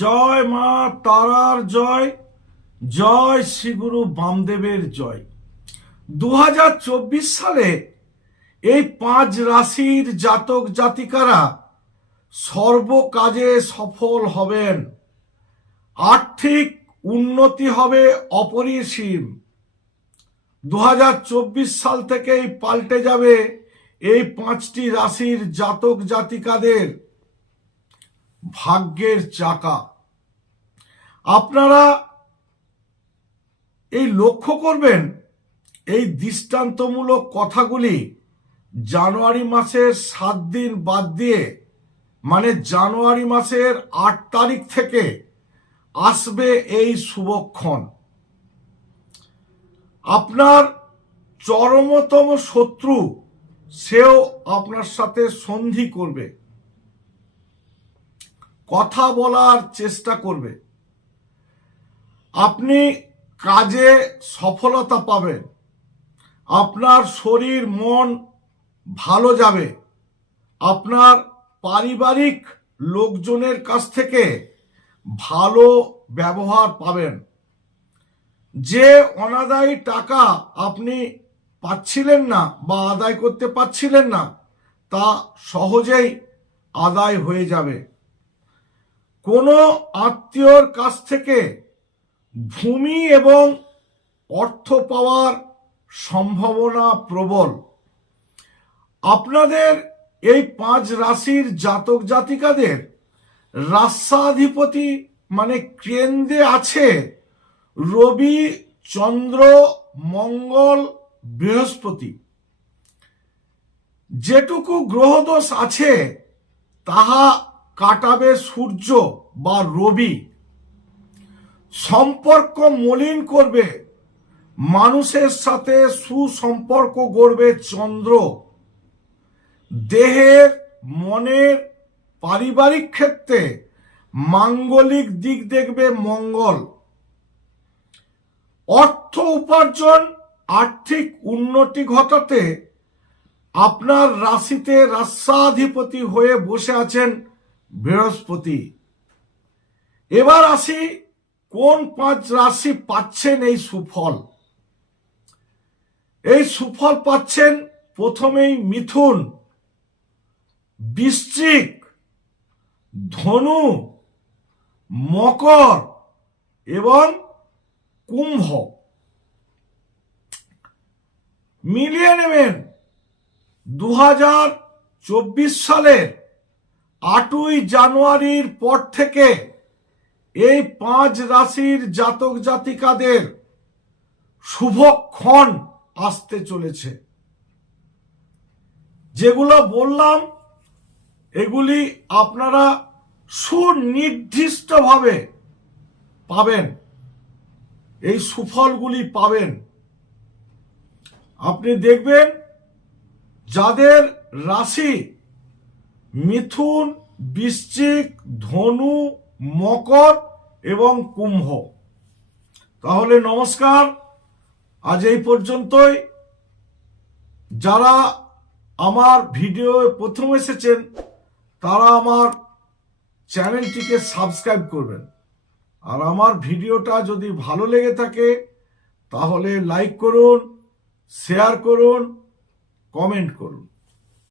জয় মা তারার জয়, জয় শ্রীগুরু বামদেবের জয়। 2024 সালে এই 5 রাশির জাতক জাতিকারা সর্বকাজে সফল হবেন। আর্থিক উন্নতি হবে অপরিসীম। 2024 সাল থেকেই পাল্টে যাবে এই 5টি রাশির জাতক জাতিকাদের ভাগ্যের চাকা। আপনারা এই লক্ষ্য করবেন, এই দৃষ্টান্তমূলক কথাগুলি জানুয়ারি মাসের 7 দিন বাদ দিয়ে, মানে জানুয়ারি মাসের 8 তারিখ থেকে আসবে এই শুভক্ষণ। আপনার চরমতম শত্রু সেও আপনার সাথে সন্ধি করবে, কথা বলার চেষ্টা করবে। আপনি কাজে সফলতা পাবেন, আপনার শরীর মন ভালো যাবে, আপনার পারিবারিক লোকজনের কাছ থেকে ভালো ব্যবহার পাবেন। যে অনাদায়ী টাকা আপনি পাচ্ছিলেন না বা আদায় করতে পারছিলেন না, তা সহজেই আদায় হয়ে যাবে। কোনো আত্মীয়র কাছ থেকে ভূমি এবং অর্থ পাওয়ার সম্ভাবনা প্রবল। আপনাদের এই 5 রাশির জাতক জাতিকাদের রাস্যাধিপতি মানে কেন্দ্রে আছে রবি, চন্দ্র, মঙ্গল, বৃহস্পতি। যেটুকু গ্রহদোষ আছে তাহা কাটাবে সূর্য বা রবি। সম্পর্ক মলিন করবে, মানুষের সাথে সুসম্পর্ক গড়বে চন্দ্র। দেহের, মনের, পারিবারিক ক্ষেত্রে মাঙ্গলিক দিক দেখবে মঙ্গল। অর্থ উপার্জন, আর্থিক উন্নতি ঘটাতে আপনার রাশিতে রাস্যাধিপতি হয়ে বসে আছেন বৃহস্পতি। এবার আসি কোন 5 রাশি পাচ্ছেন এই সুফল। এই সুফল পাচ্ছেন প্রথমেই মিথুন, বৃশ্চিক, ধনু, মকর এবং কুম্ভ। মিলিয়ে নেবেন 2024 সালের 8ই জানুয়ারির পর থেকে এই 5 রাশির জাতক জাতিকাদের শুভক্ষণ আসতে চলেছে। যেগুলো বললাম এগুলি আপনারা সুনির্দিষ্টভাবে পাবেন, এই সুফলগুলি পাবেন। আপনি দেখবেন যাদের রাশি মিথুন, বৃশ্চিক, ধনু, মকর এবং কুম্ভ। তাহলে নমস্কার, আজ এই পর্যন্তই। যারা আমার ভিডিও প্রথম এসেছেন তারা আমার চ্যানেলটিকে সাবস্ক্রাইব করবেন। আর আমার ভিডিওটা যদি ভালো লেগে থাকে তাহলে লাইক করুন, শেয়ার করুন, কমেন্ট করুন।